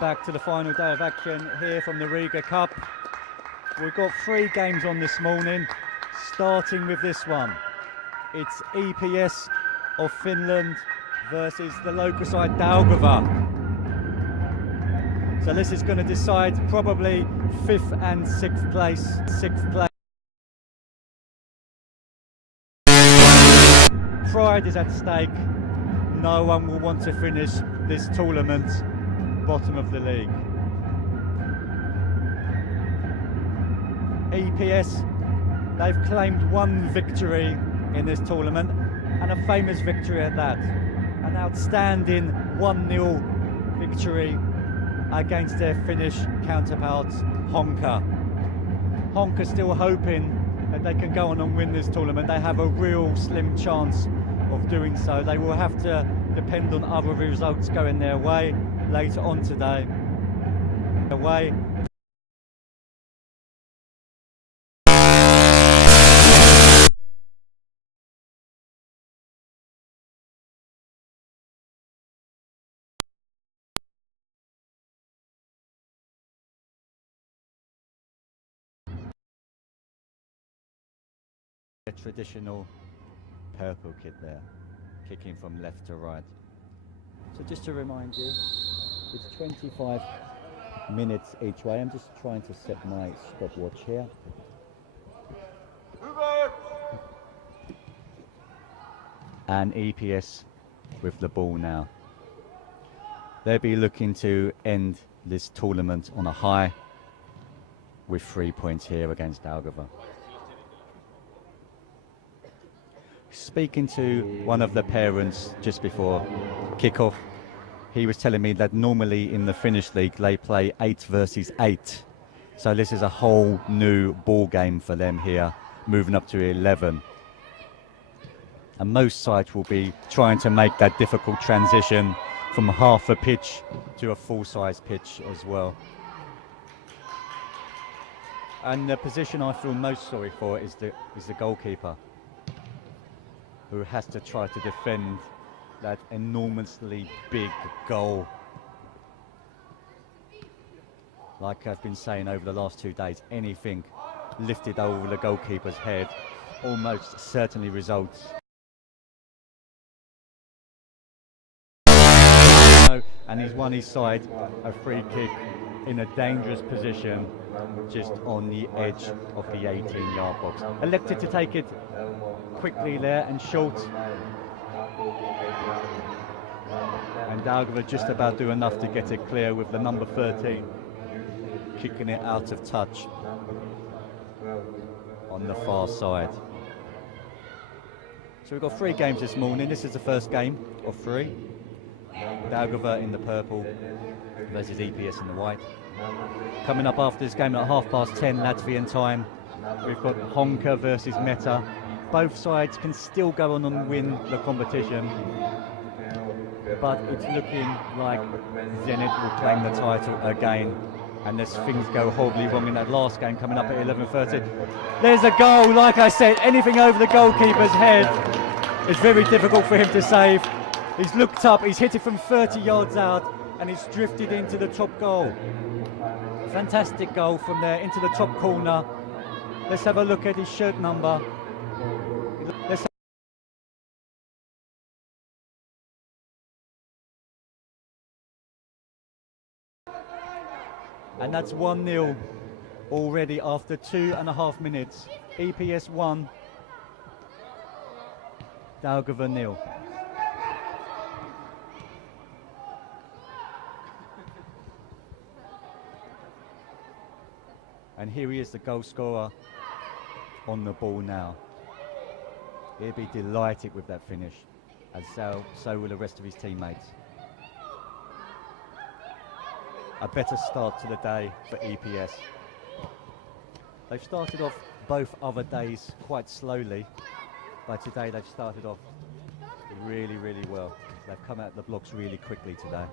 back to the final day of action here from the Riga Cup. We've got 3 games on this morning, starting with this one. It's EPS of Finland versus the local side Daugava. So this is going to decide probably 5th and 6th place. Pride is at stake. No one will want to finish this tournament bottom of the league. EPS, they've claimed 1 victory in this tournament, and a famous victory at that. An outstanding 1-0 victory against their Finnish counterparts, Honka. Honka still hoping that they can go on and win this tournament. They have a real slim chance of doing so. They will have to depend on other results going their way later on today. The traditional purple kit there, kicking from left to right. So just to remind you, it's 25 minutes each way. I'm just trying to set my stopwatch here. And EPS with the ball now. They'll be looking to end this tournament on a high with 3 points here against Daugava. Speaking to one of the parents just before kickoff, he was telling me that normally in the Finnish league they play 8 versus 8. So this is a whole new ball game for them here, moving up to 11. And most sides will be trying to make that difficult transition from half a pitch to a full-size pitch as well. And the position I feel most sorry for is the goalkeeper, who has to try to defend that enormously big goal. Like I've been saying over the last 2 days, anything lifted over the goalkeeper's head almost certainly results. And he's won his side a free kick in a dangerous position just on the edge of the 18-yard box. Elected to take it quickly there and short. And Daugava just about do enough to get it clear with the number 13 kicking it out of touch on the far side. So we've got 3 games this morning. This is the first game of 3. Daugava in the purple versus EPS in the white. Coming up after this game at 10:30 Latvian time, we've got Honka versus Meta. Both sides can still go on and win the competition, but it's looking like Zenit will claim the title again, unless things go horribly wrong in that last game coming up at 11:30. There's a goal. Like I said, anything over the goalkeeper's head is very difficult for him to save. He's looked up, he's hit it from 30 yards out, and he's drifted into the top goal. Fantastic goal from there into the top corner. Let's have a look at his shirt number. And that's 1-0 already after 2.5 minutes. EPS 1, Daugava 0. And here he is, the goal scorer, on the ball now. He'll be delighted with that finish, as so will the rest of his teammates. A better start to the day for EPS. They've started off both other days quite slowly, but today they've started off really, really well. They've come out the blocks really quickly today.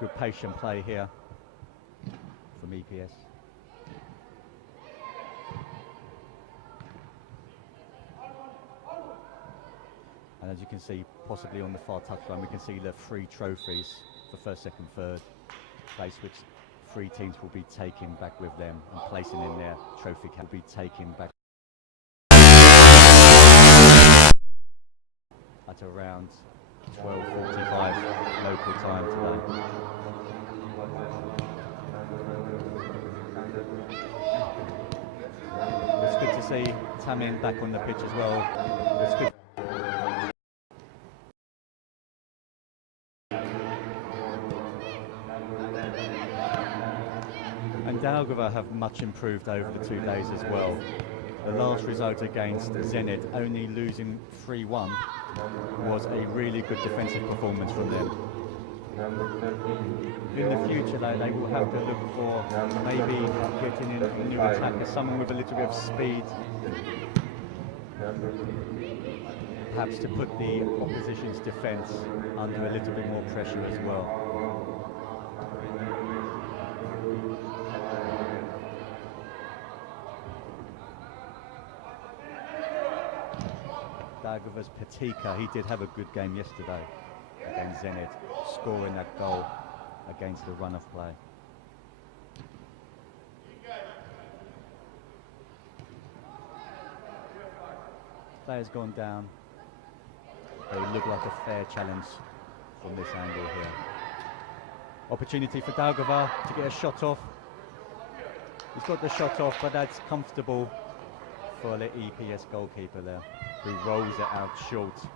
Good patient play here from EPS. And as you can see, possibly on the far touchline, we can see the 3 trophies for first, second, third place, which 3 teams will be taking back with them and placing in their trophy cap. Will be taking back at around 12:45 local time today. It's good to see Tamin back on the pitch as well. It's good. And Daugava have much improved over the 2 days as well. The last result against Zenit, only losing 3-1, was a really good defensive performance from them. In the future, though, they will have to look for maybe getting in a new attacker, someone with a little bit of speed, perhaps to put the opposition's defence under a little bit more pressure as well. Daugava's Petika, he did have a good game yesterday against Zenit, scoring that goal against the run of play. Player's gone down. They look like a fair challenge from this angle here. Opportunity for Daugava to get a shot off. He's got the shot off, but that's comfortable for the EPS goalkeeper there, who rolls it out short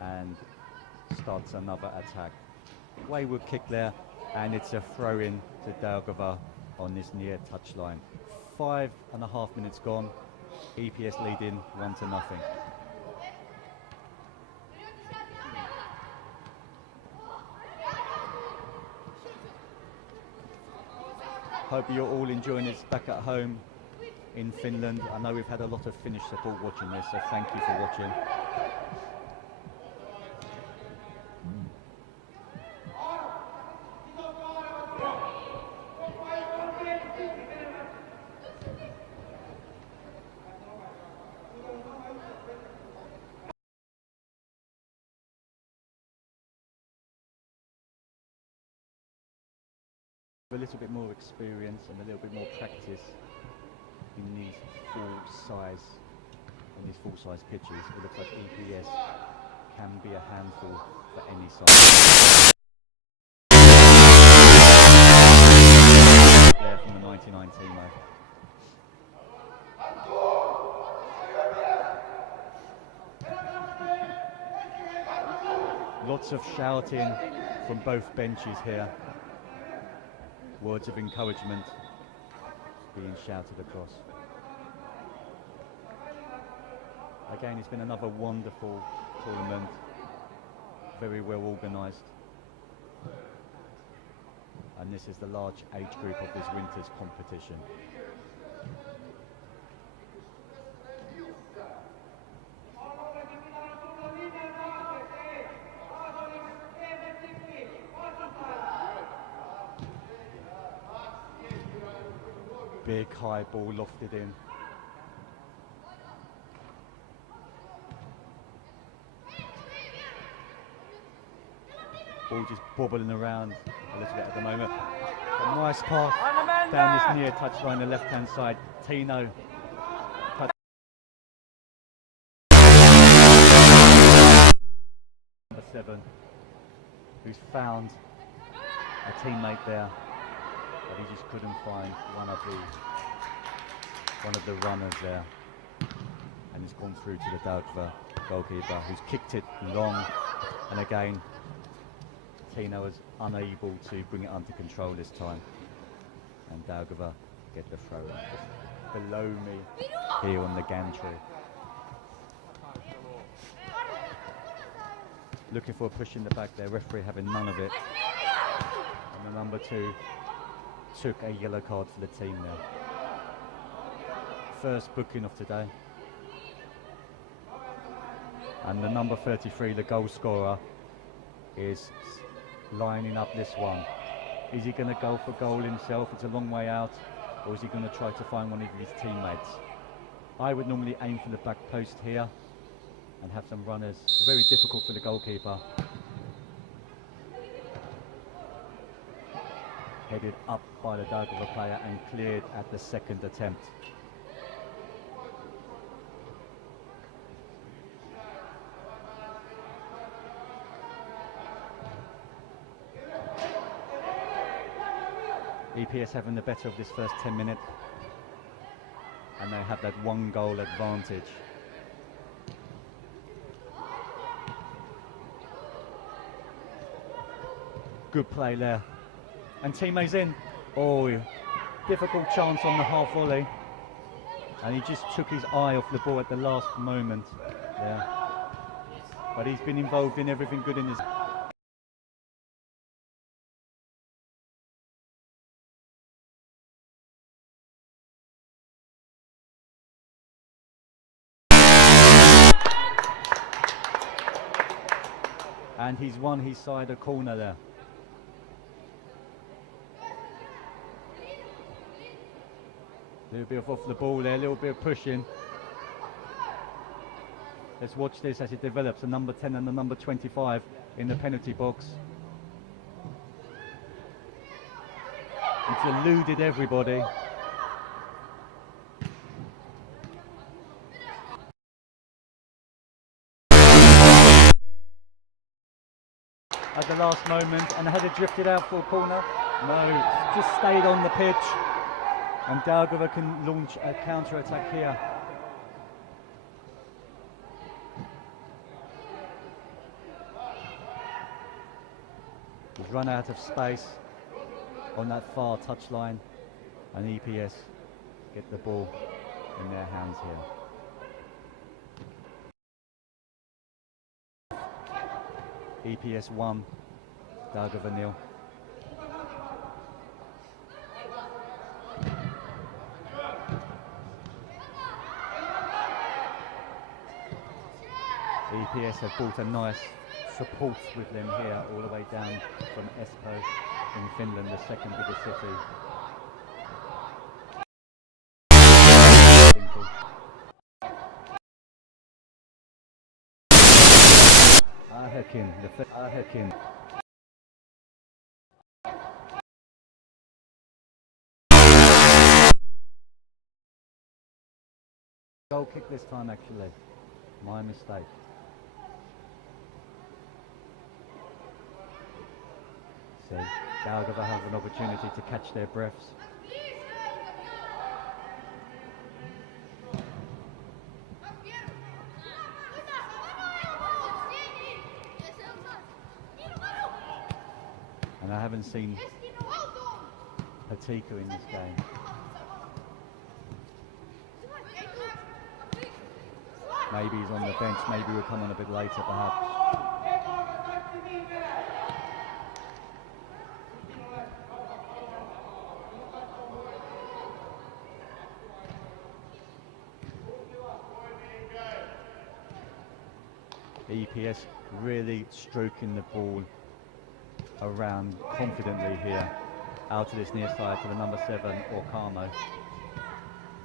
and starts another attack. Wayward kick there, and it's a throw-in to Daugava on this near touchline. 5.5 minutes gone. EPS leading 1-0. Hope you're all enjoying this back at home in Finland. I know we've had a lot of Finnish support watching this, so thank you for watching. A little bit more experience and a little bit more practice in these full-size pitches. It looks like EPS can be a handful for any side. There from the 99 team though. Lots of shouting from both benches here. Words of encouragement being shouted across. Again, it's been another wonderful tournament, very well organised. And this is the large age group of this winter's competition. Big high ball lofted in. Ball just bobbling around a little bit at the moment. A nice pass down this near touchline, the left-hand side. Tino. Number 7, who's found a teammate there, but he just couldn't find one of the runners there, and he's gone through to the Daugava goalkeeper, who's kicked it long, and again Tino was unable to bring it under control this time, and Daugava get the throw just below me here on the gantry. Looking for a push in the back there, referee having none of it, and the number 2 took a yellow card for the team there. First booking of today. And the number 33, the goal scorer, is lining up this one. Is he going to go for goal himself? It's a long way out. Or is he going to try to find one of his teammates? I would normally aim for the back post here, and have some runners. Very difficult for the goalkeeper. Headed up by the Daugava player and cleared at the second attempt. EPS having the better of this first 10 minutes, and they have that 1 goal advantage. Good play there. And teammates in. Oh, difficult chance on the half volley. And he just took his eye off the ball at the last moment. Yeah. But he's been involved in everything good in his... And he's won his side a corner there. A little bit of off the ball there, a little bit of pushing. Let's watch this as it develops. The number 10 and the number 25 in the penalty box. It's eluded everybody. At the last moment, and had it drifted out for a corner? No, just stayed on the pitch. And Daugava can launch a counter-attack here. He's run out of space on that far touchline, and EPS get the ball in their hands here. EPS 1, Daugava 0. EPS have brought a nice support with them here, all the way down from Espoo in Finland, the second biggest city. Ahekin. Goal kick this time, actually. My mistake. So Daugava have an opportunity to catch their breaths. And I haven't seen Patika in this game. Maybe he's on the bench, maybe he'll come on a bit later perhaps. EPS really stroking the ball around confidently here, out to this near side to the number 7 or Carmo.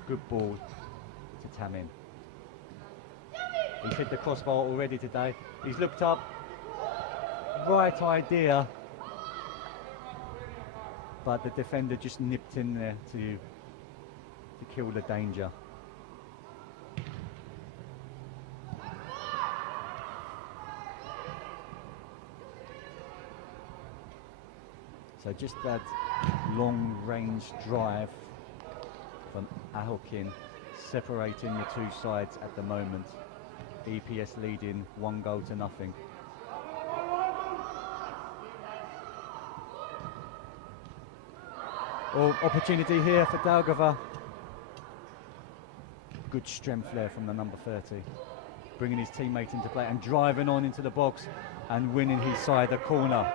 Good ball to Tamin. He's hit the crossbar already today. He's looked up, right idea, but the defender just nipped in there to kill the danger. So just that long-range drive from Ahokin, separating the two sides at the moment. EPS leading 1 goal to nothing. Oh, opportunity here for Daugava. Good strength there from the number 30. Bringing his teammate into play and driving on into the box and winning his side a corner.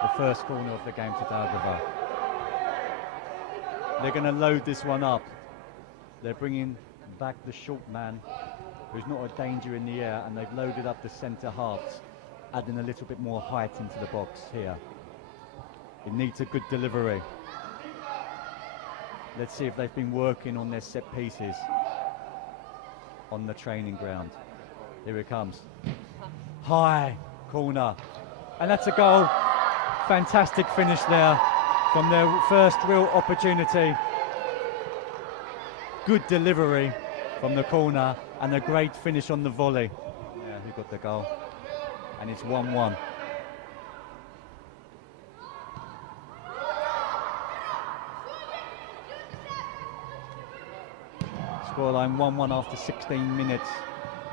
The first corner of the game to Daugava. They're going to load this one up. They're bringing back the short man, who's not a danger in the air, and they've loaded up the centre halves, adding a little bit more height into the box here. It needs a good delivery. Let's see if they've been working on their set pieces on the training ground. Here it comes. High corner. And that's a goal. Fantastic finish there from their first real opportunity. Good delivery from the corner and a great finish on the volley. Yeah, who got the goal? And it's 1-1. Scoreline 1-1 after 16 minutes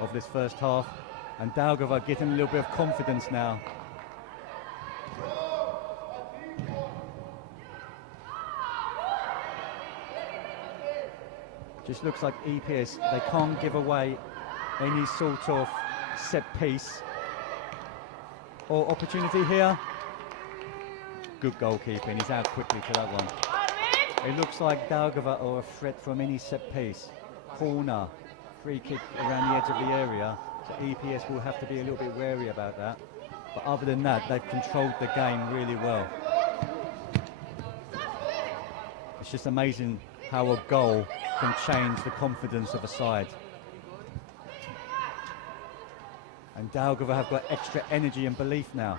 of this first half, and Daugava getting a little bit of confidence now. Just looks like EPS, they can't give away any sort of set piece or opportunity here. Good goalkeeping, he's out quickly for that one. It looks like Daugava are a threat from any set piece. Corner, free kick around the edge of the area, so EPS will have to be a little bit wary about that. But other than that, they've controlled the game really well. It's just amazing how a goal can change the confidence of a side. And Daugava have got extra energy and belief now.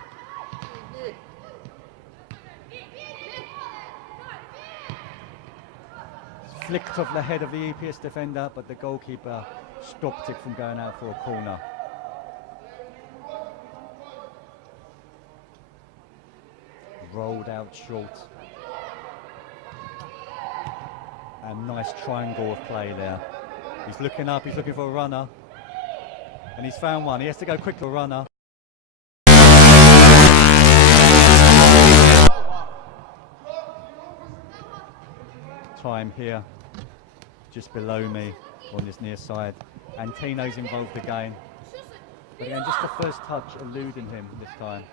Flicked off the head of the EPS defender, but the goalkeeper stopped it from going out for a corner. Rolled out short. And nice triangle of play there. He's looking up, he's looking for a runner. And he's found one. He has to go quick to a runner. Time here, just below me on this near side. And Tino's involved again. But again, just the first touch eluding him this time.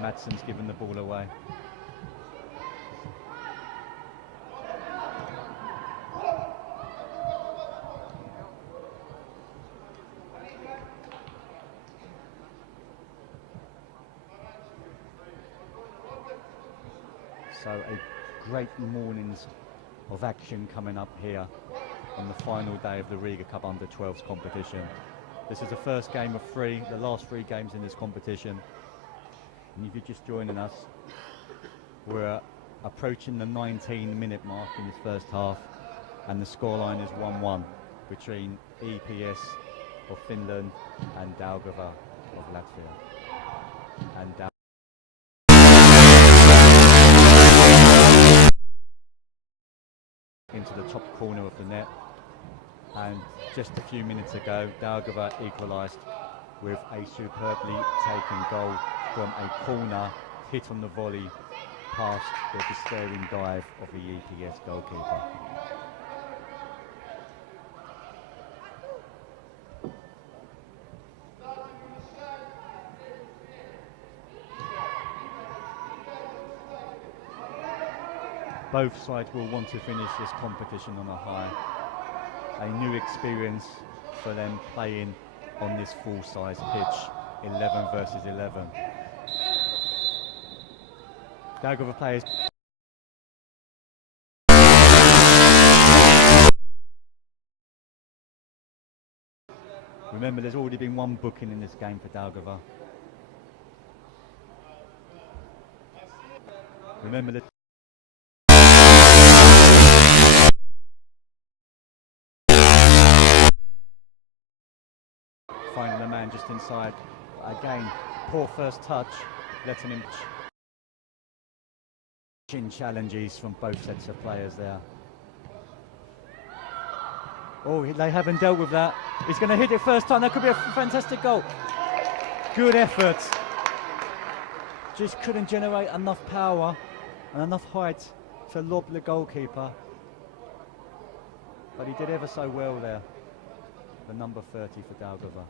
Madsen's given the ball away. So a great mornings of action coming up here on the final day of the Riga Cup Under-12s competition. This is the first game of three, the last three games in this competition. And if you're just joining us, we're approaching the 19-minute mark in this first half, and the scoreline is 1-1 between EPS of Finland and Daugava of Latvia. And into the top corner of the net, and just a few minutes ago Daugava equalised with a superbly taken goal from a corner hit on the volley past the despairing dive of the EPS goalkeeper. Both sides will want to finish this competition on a high. A new experience for them playing on this full-size pitch, 11 versus 11. Daugava players remember, there's already been one booking in this game for Daugava. Remember that finding the man just inside. Again, poor first touch, letting him chin challenges from both sets of players there. Oh, they haven't dealt with that. He's going to hit it first time. That could be a fantastic goal. Good effort. Just couldn't generate enough power and enough height to lob the goalkeeper. But he did ever so well there. The number 30 for Daugava.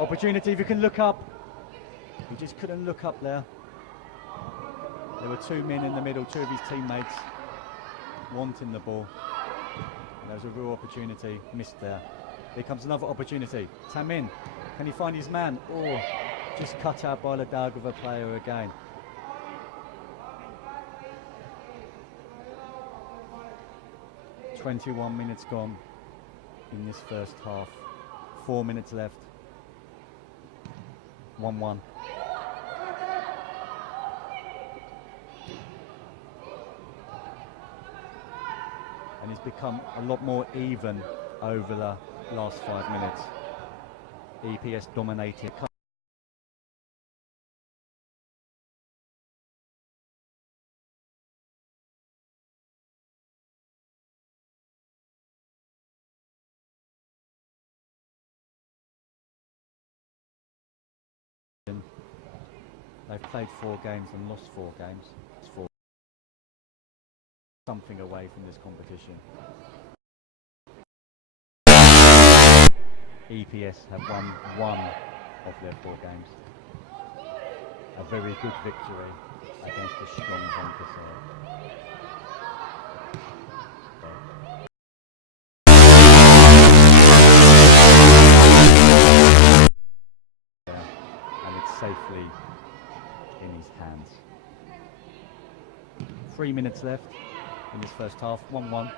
Opportunity if you can look up. He just couldn't look up there. There were two men in the middle, two of his teammates wanting the ball. There was a real opportunity, missed there. Here comes another opportunity. Tamin, can he find his man? Oh, just cut out by the Daugava player again. 21 minutes gone in this first half. 4 minutes left. 1-1. And it's become a lot more even over the last 5 minutes. EPS dominated. They've played 4 games and lost 4 games. It's 4. Something away from this competition. EPS have won 1 of their 4 games. A very good victory against a strong Doncaster. And it's safely in his hands. 3 minutes left in this first half. 1-1.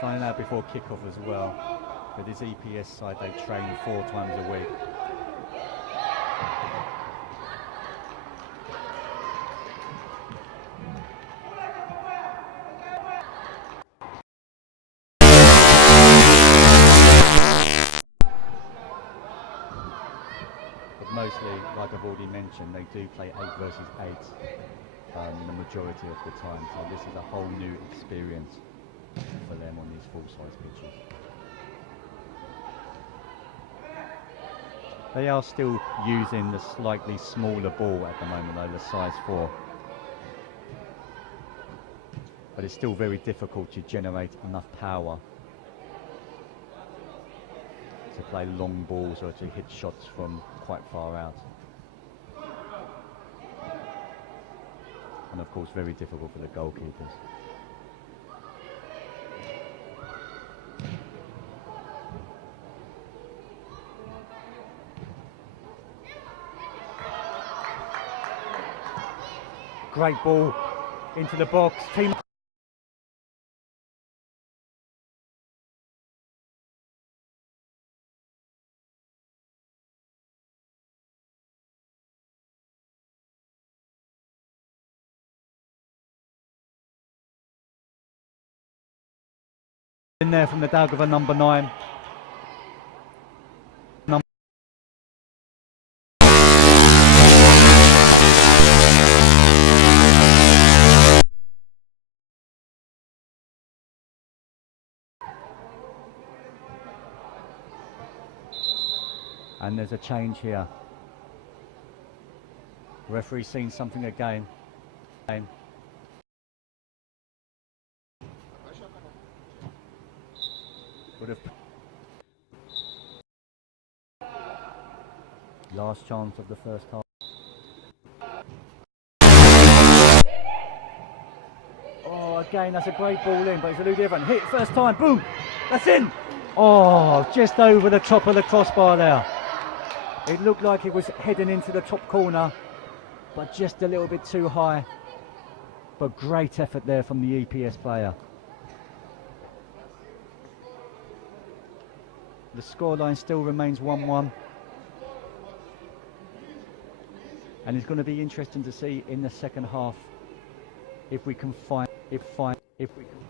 Finding out before kick-off as well. But this EPS side, they train 4 times a week. But mostly, like I've already mentioned, they do play 8 versus 8 the majority of the time. So this is a whole new experience for them on these full-size pitches. They are still using the slightly smaller ball at the moment though, the size 4. But it's still very difficult to generate enough power to play long balls or to hit shots from quite far out. And of course very difficult for the goalkeepers. Great ball into the box. Team in there from the Daugava number 9. And there's a change here. Referee's seen something again. Would have last chance of the first half. Oh, again, that's a great ball in, but it's a little different. Hit first time, boom, that's in. Oh, just over the top of the crossbar there. It looked like it was heading into the top corner, but just a little bit too high. But great effort there from the EPS player. The scoreline still remains 1-1. And it's going to be interesting to see in the second half if we can find, if we can.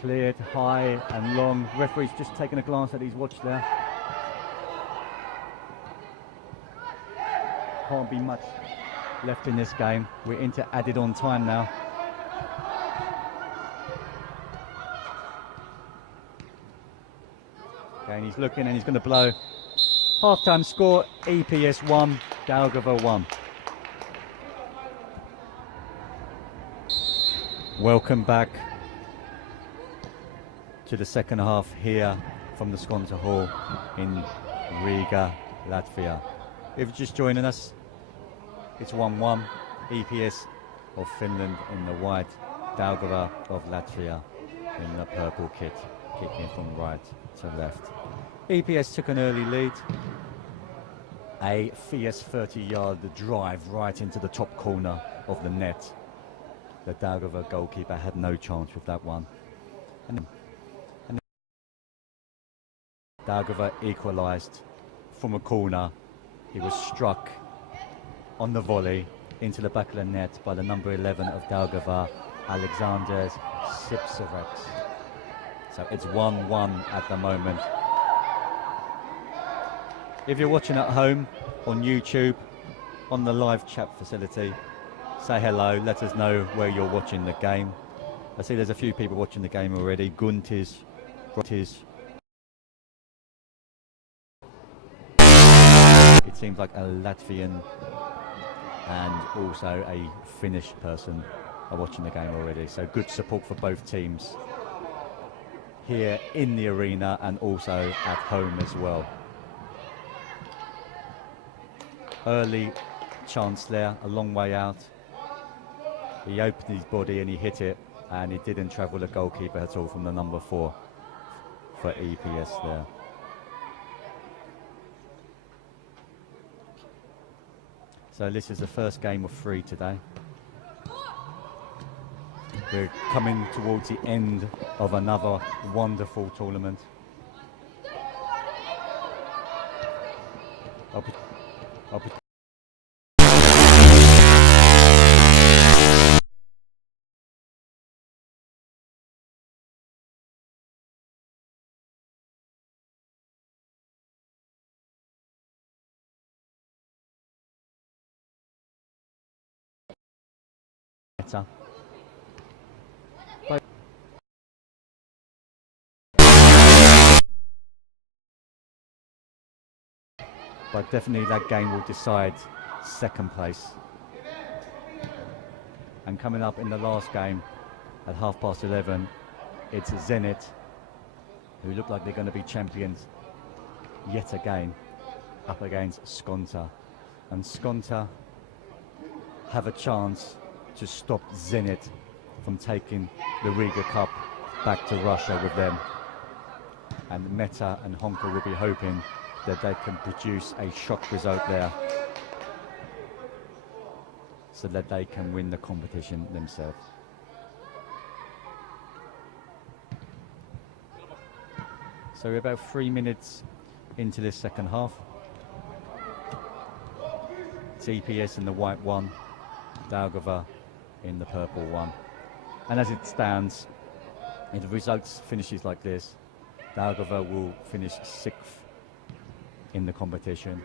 Cleared high and long. Referee's just taken a glance at his watch there. Can't be much left in this game. We're into added on time now. Okay, and he's looking and he's going to blow. Half-time score, EPS 1, Daugava 1. Welcome back to the second half here from the Skonto Hall in Riga, Latvia. If you're just joining us, it's 1-1, EPS of Finland in the white, Daugava of Latvia in the purple kit, kicking from right to left. EPS took an early lead, a fierce 30-yard drive right into the top corner of the net. The Daugava goalkeeper had no chance with that one. And Daugava equalised from a corner. He was struck on the volley into the back of the net by the number 11 of Daugava, Alexander Sipsareks. So it's 1-1 at the moment. If you're watching at home on YouTube, on the live chat facility, say hello, let us know where you're watching the game. I see there's a few people watching the game already. Guntis, it seems like a Latvian and also a Finnish person are watching the game already. So good support for both teams here in the arena and also at home as well. Early chance there, a long way out. He opened his body and he hit it, and he didn't travel the goalkeeper at all from the number 4 for EPS there. So this is the first game of 3 today. We're coming towards the end of another wonderful tournament. But definitely that game will decide second place. And coming up in the last game at 11:30, it's Zenit, who look like they're going to be champions yet again, up against Skonto. And Skonto have a chance to stop Zenit from taking the Riga Cup back to Russia with them. And Meta and Honka will be hoping that they can produce a shock result there so that they can win the competition themselves. So we're about 3 minutes into this second half. It's EPS in the white one, Daugava in the purple one. And as it stands, if the results finishes like this, Daugava will finish 6th in the competition,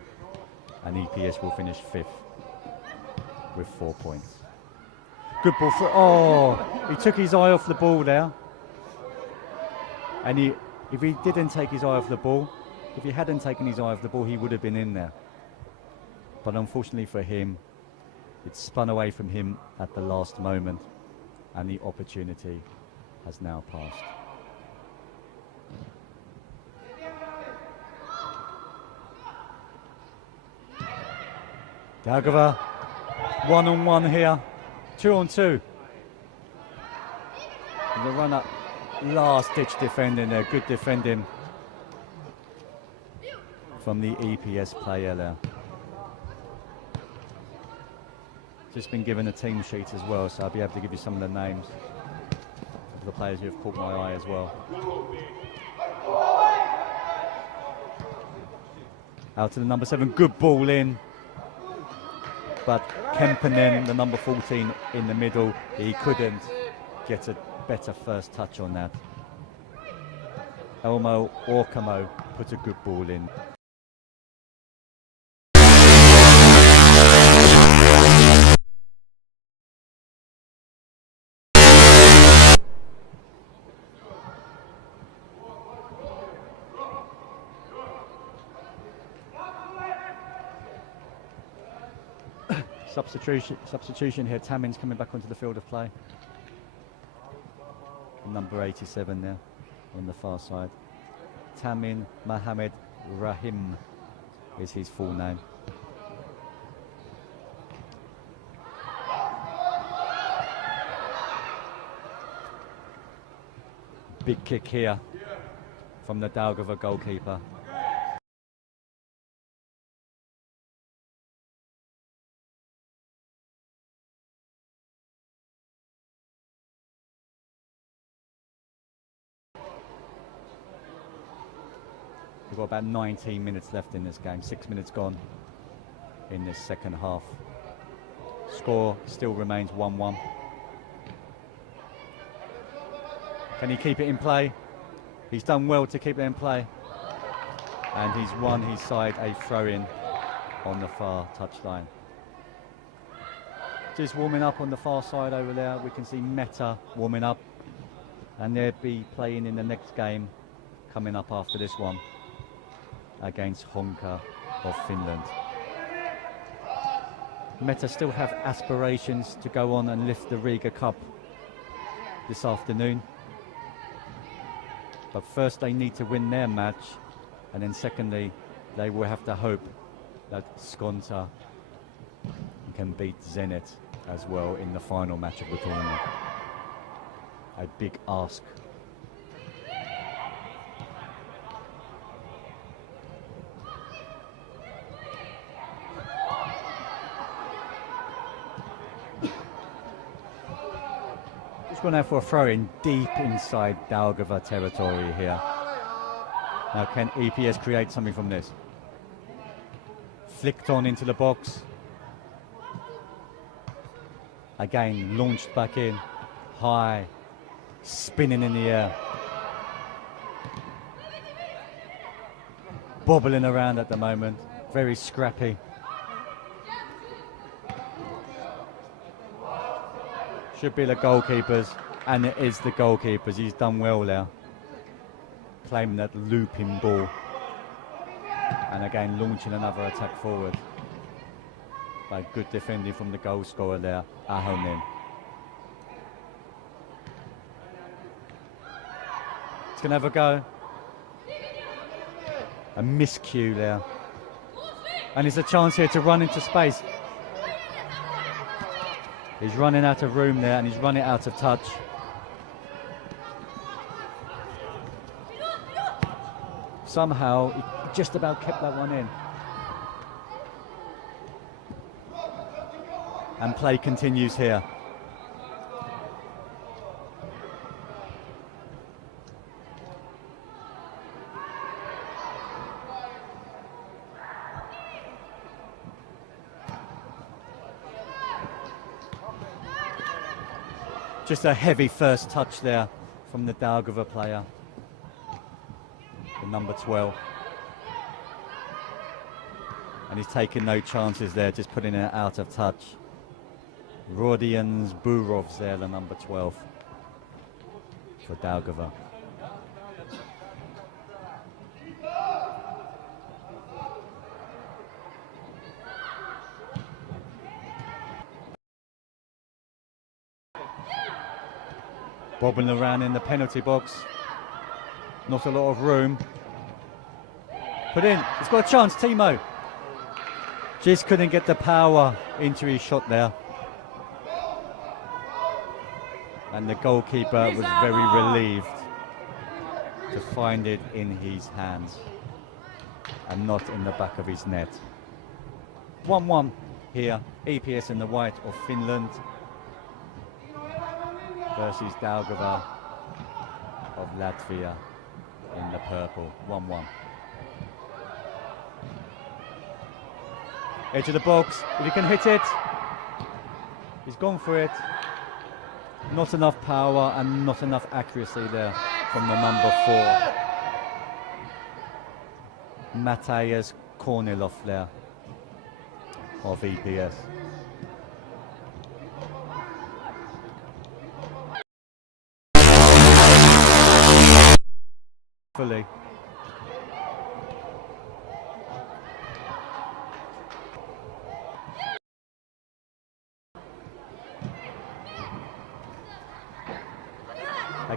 and EPS will finish 5th with 4 points. Good ball for, he took his eye off the ball there. And if he didn't take his eye off the ball, if he hadn't taken his eye off the ball, he would have been in there. But unfortunately for him, it spun away from him at the last moment, and the opportunity has now passed. Daugava, 1-on-1 here, 2-on-2. The run-up, last-ditch defending there, good defending from the EPS player there. Just been given a team sheet as well, so I'll be able to give you some of the names of the players who have caught my eye as well. Out to the number 7, good ball in. But Kemppanen, the number 14 in the middle, he couldn't get a better first touch on that. Elmo Orkamo put a good ball in. Substitution here. Tamin's coming back onto the field of play. Number 87 there on the far side. Tamin Mohamed Rahim is his full name. Big kick here from the Daugava goalkeeper. We've got about 19 minutes left in this game, 6 minutes gone in this second half. Score still remains 1-1. Can he keep it in play? He's done well to keep it in play. And he's won his side a throw-in on the far touchline. Just warming up on the far side over there. We can see Meta warming up. And they'll be playing in the next game coming up after this one against Honka of Finland. Meta still have aspirations to go on and lift the Riga Cup this afternoon. But first they need to win their match, and then secondly they will have to hope that Skonta can beat Zenit as well in the final match of the tournament. A big ask. Just going out for a throw-in deep inside Daugava territory here. Now can EPS create something from this? Flicked on into the box. Again, launched back in, high, spinning in the air. Bobbling around at the moment, very scrappy. Should be the goalkeepers, and it is the goalkeepers. He's done well there. Claiming that looping ball. And again, launching another attack forward. By good defending from the goal scorer there, Ahonen. He's going to have a go. A miscue there. And it's a chance here to run into space. He's running out of room there, and he's running out of touch. Somehow, he just about kept that one in. And play continues here. Just a heavy first touch there from the Daugava player, the number 12. And he's taking no chances there, just putting it out of touch. Rodians Burov's there, the number 12 for Daugava. Bobbing around in the penalty box. Not a lot of room. Put in. He's got a chance, Timo. Just couldn't get the power into his shot there. And the goalkeeper was very relieved to find it in his hands and not in the back of his net. 1-1 here. EPS in the white of Finland versus Daugava of Latvia in the purple. 1-1. Edge of the box. If he can hit it, he's gone for it. Not enough power and not enough accuracy there from the number 4. Matthias Kornilov there of EPS. Fully.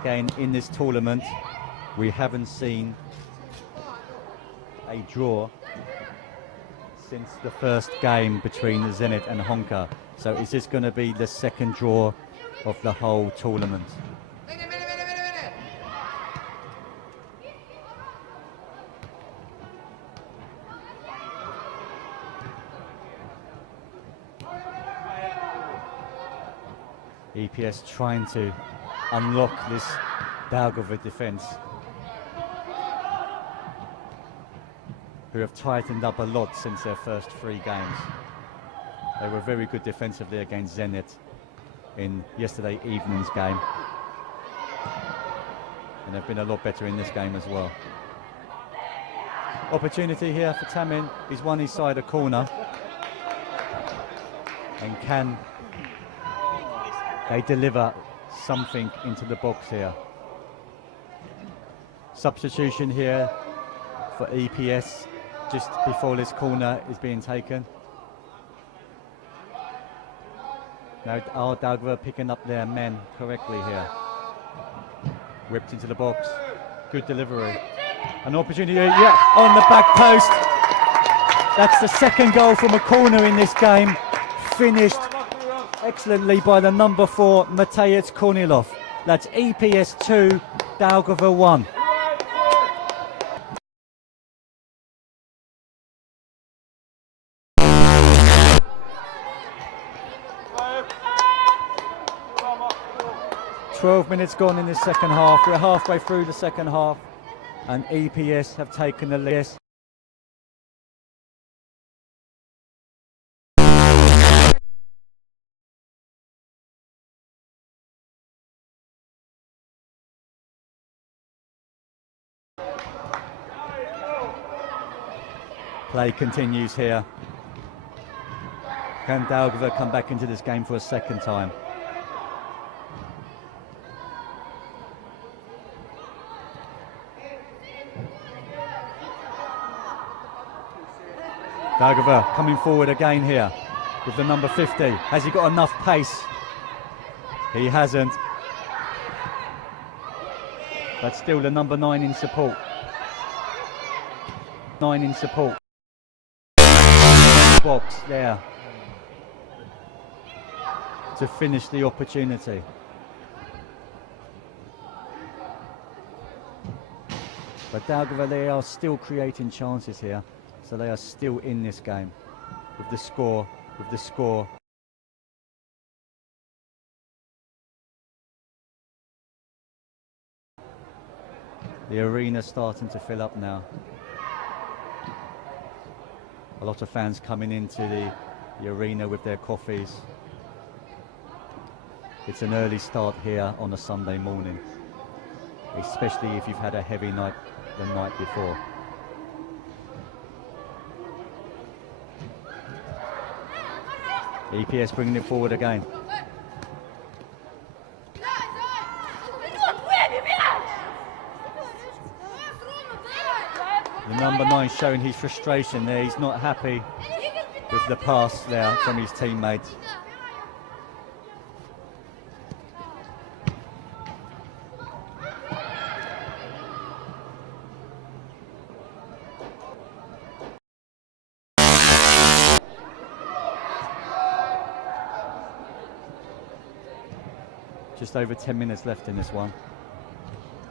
Again, in this tournament, we haven't seen a draw since the first game between Zenit and Honka. So is this going to be the second draw of the whole tournament? EPS trying to unlock this Daugava defense, who have tightened up a lot since their first 3 games. They were very good defensively against Zenit in yesterday evening's game, and they've been a lot better in this game as well. Opportunity here for Tamin. He's won his side a corner, and can they deliver something into the box here? Substitution here for EPS just before this corner is being taken. Now Daugava picking up their men correctly here. Whipped into the box. Good delivery. An opportunity, yeah, on the back post. That's the second goal from a corner in this game. Finished excellently by the number 4, Mateusz Kornilov. That's EPS 2, Daugava 1. "12 minutes gone in the second half. We're halfway through the second half, and EPS have taken the lead. Play continues here. Can Daugava come back into this game for a second time? Daugava coming forward again here with the number 50. Has he got enough pace? He hasn't. But still the number 9 in support. 9 in support. Box there to finish the opportunity. But Daugava, they are still creating chances here, so they are still in this game with the score. The arena starting to fill up now. A lot of fans coming into the arena with their coffees. It's an early start here on a Sunday morning, especially if you've had a heavy night the night before. EPS bringing it forward again. The number 9 showing his frustration there. He's not happy with the pass there from his teammates. Just over 10 minutes left in this one.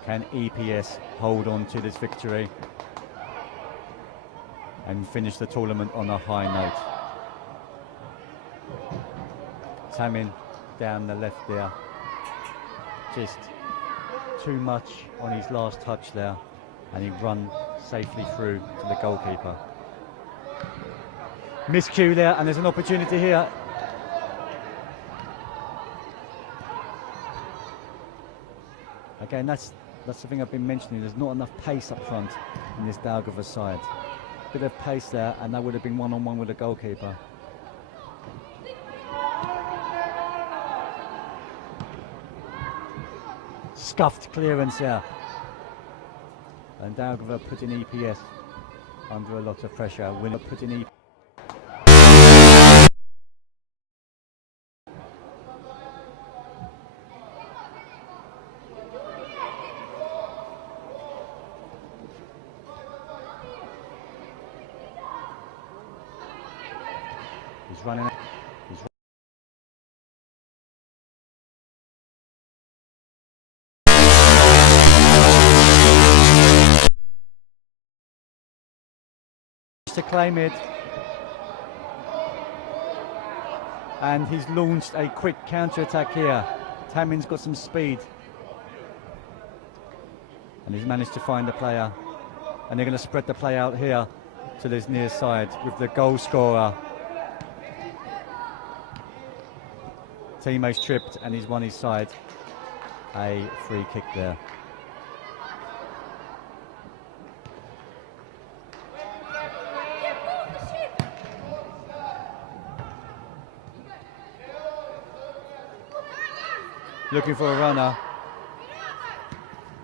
Can EPS hold on to this victory and finish the tournament on a high note? Tamin down the left there. Just too much on his last touch there, and he run safely through to the goalkeeper. Miscue there, and there's an opportunity here. Again, that's the thing I've been mentioning. There's not enough pace up front in this Daugava side. Bit of pace there, and that would have been one-on-one with the goalkeeper. Scuffed clearance here, and Daugava putting EPS under a lot of pressure. Winner putting EPS. He's running. To claim it, and he's launched a quick counter-attack here. Tamin's got some speed, and he's managed to find a player, and they're going to spread the play out here to this near side with the goal scorer. Timo's tripped and he's won his side. A free kick there. Looking for a runner.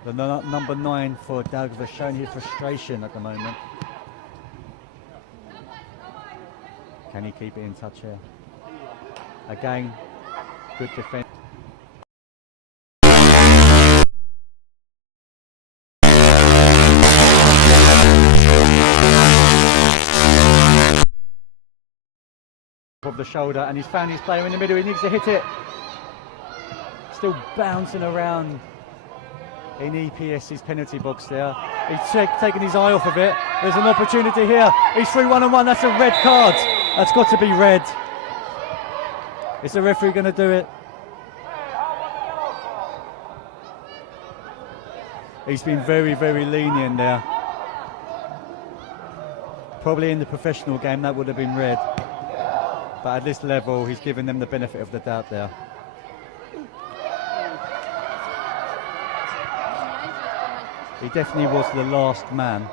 The number 9 for Daugava showing his frustration at the moment. Can he keep it in touch here? Again, good defense. Of the shoulder, and he's found his player in the middle. He needs to hit it. Still bouncing around in EPS's penalty box there. He's taken his eye off of it. There's an opportunity here. He's through 1-on-1. That's a red card. That's got to be red. Is the referee going to do it? He's been very, very lenient there. Probably in the professional game that would have been red. But at this level, he's given them the benefit of the doubt there. He definitely was the last man.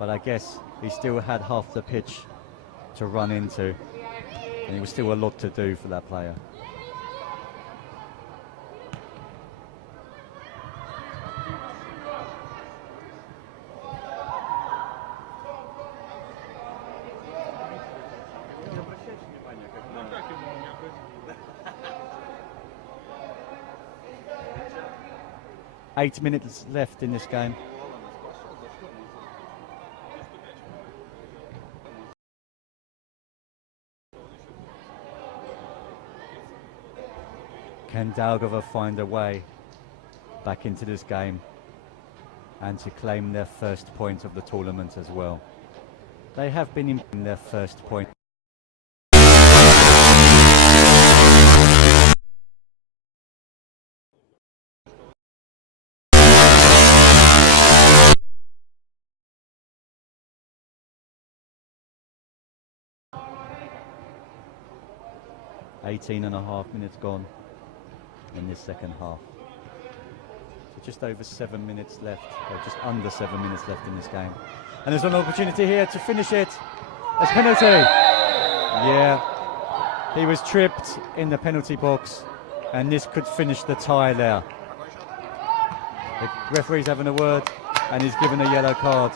But I guess he still had half the pitch to run into. And it was still a lot to do for that player. Eight minutes left in this game. Can Daugava find a way back into this game and to claim their first point of the tournament as well? They have been in their first point. .5 minutes gone in this second half. So just over 7 minutes left, or just under 7 minutes left in this game. And there's an opportunity here to finish it as penalty. Yeah, he was tripped in the penalty box, and this could finish the tie there. The referee's having a word, and he's given a yellow card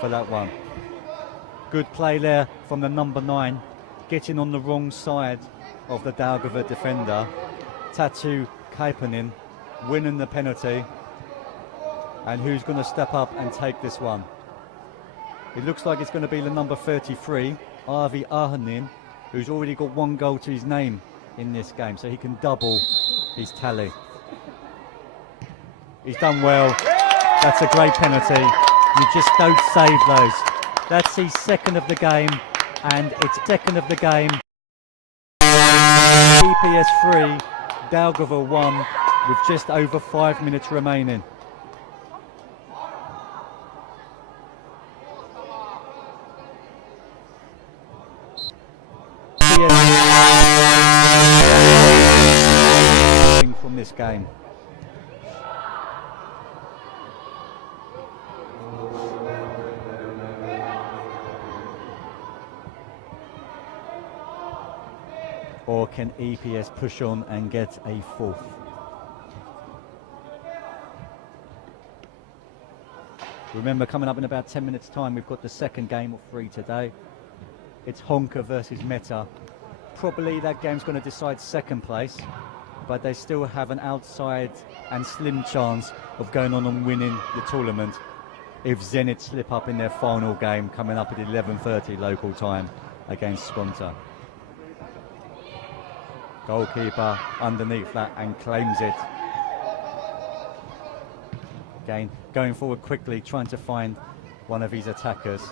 for that one. Good play there from the number 9, getting on the wrong side of the Daugava defender. Tatu Kaipanen winning the penalty, and who's going to step up and take this one? It looks like it's going to be the number 33, Arvi Ahonen, who's already got 1 goal to his name in this game, so he can double his tally. He's done well. That's a great penalty. You just don't save those. That's his second of the game, and it's second of the game. EPS 3, Daugava 1, with just over 5 minutes remaining. From this game. Or can EPS push on and get a 4th? Remember, coming up in about 10 minutes time, we've got the second game of 3 today. It's Honka versus Meta. Probably that game's going to decide second place, but they still have an outside and slim chance of going on and winning the tournament. if Zenit slip up in their final game coming up at 11:30 local time against Skonta. Goalkeeper underneath that and claims it. Again, going forward quickly, trying to find one of his attackers.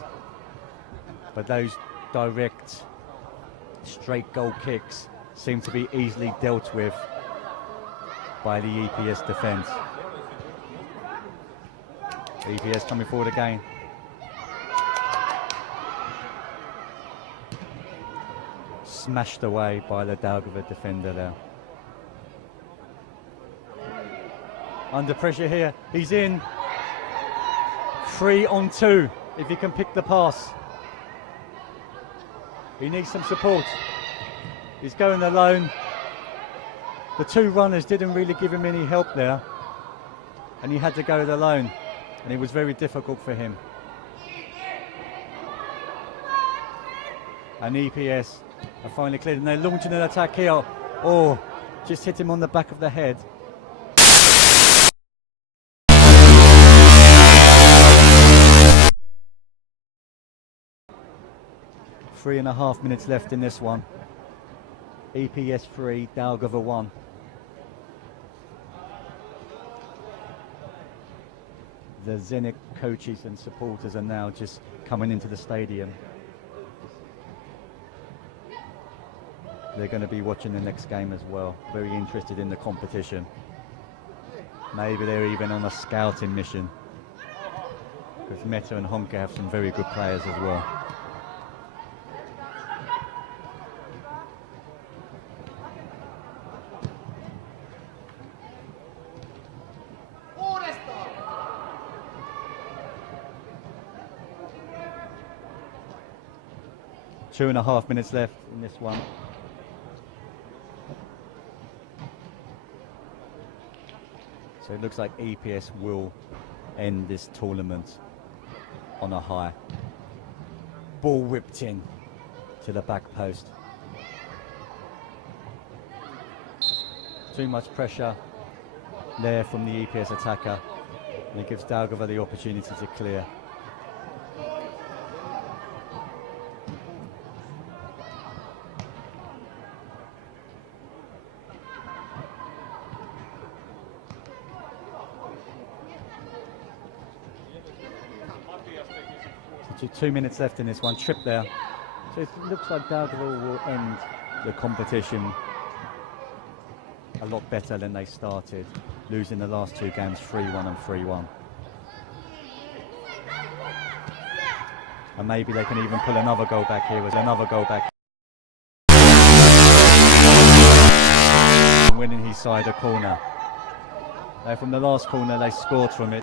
But those direct, straight goal kicks seem to be easily dealt with by the EPS defence. EPS coming forward again. Smashed away by the Daugava defender there. Under pressure here, he's in. 3-on-2, if he can pick the pass. He needs some support. He's going alone. The two runners didn't really give him any help there, and he had to go it alone, and it was very difficult for him. And EPS are finally cleared, and they're launching an attack here. Oh, just hit him on the back of the head. Three and a half minutes left in this one. EPS 3, Daugava 1. The Zenit coaches and supporters are now just coming into the stadium. They're going to be watching the next game as well. Very interested in the competition. Maybe they're even on a scouting mission, because Meta and Honka have some very good players as well. Two and a half minutes left in this one. So it looks like EPS will end this tournament on a high. Ball whipped in to the back post. Too much pressure there from the EPS attacker, and it gives Daugava the opportunity to clear. So 2 minutes left in this one, trip there. So it looks like Daugava will end the competition a lot better than they started, losing the last two games 3-1 and 3-1. And maybe they can even pull another goal back here with another goal back. Winning his side a corner. From the last corner they scored from it.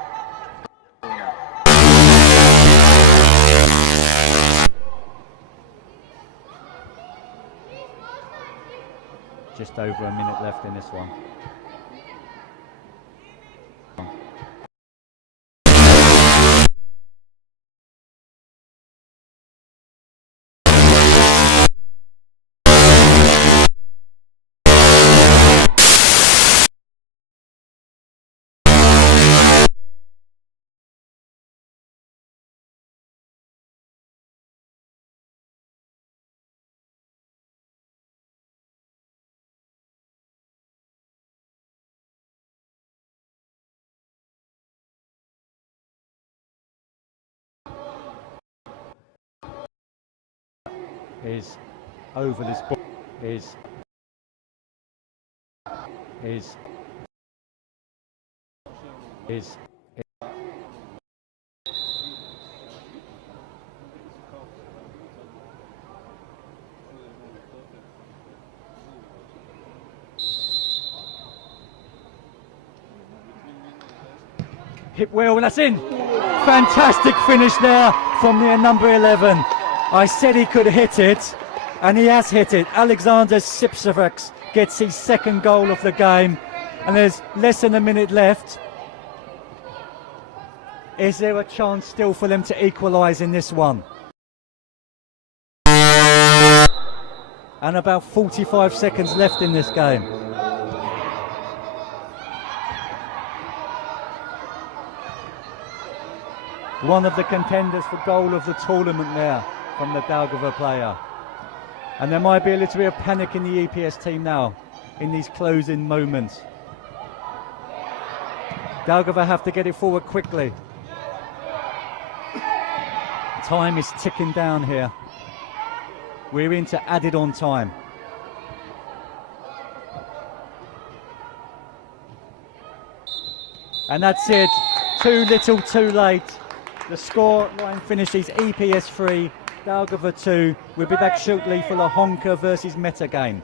Just over a minute left in this one. Is over this ball, is hit well, and that's in. Fantastic finish there from the number 11. I said he could hit it, and he has hit it. Alexander Sipsavax gets his second goal of the game, and there's less than a minute left. Is there a chance still for them to equalise in this one? And about 45 seconds left in this game. One of the contenders for goal of the tournament there from the Daugava player. And there might be a little bit of panic in the EPS team now in these closing moments. Daugava have to get it forward quickly. Time is ticking down here. We're into added on time. And that's it. Too little, too late. The score line finishes EPS 3, Daugava 2. We'll be back shortly for the Honka versus Meta game.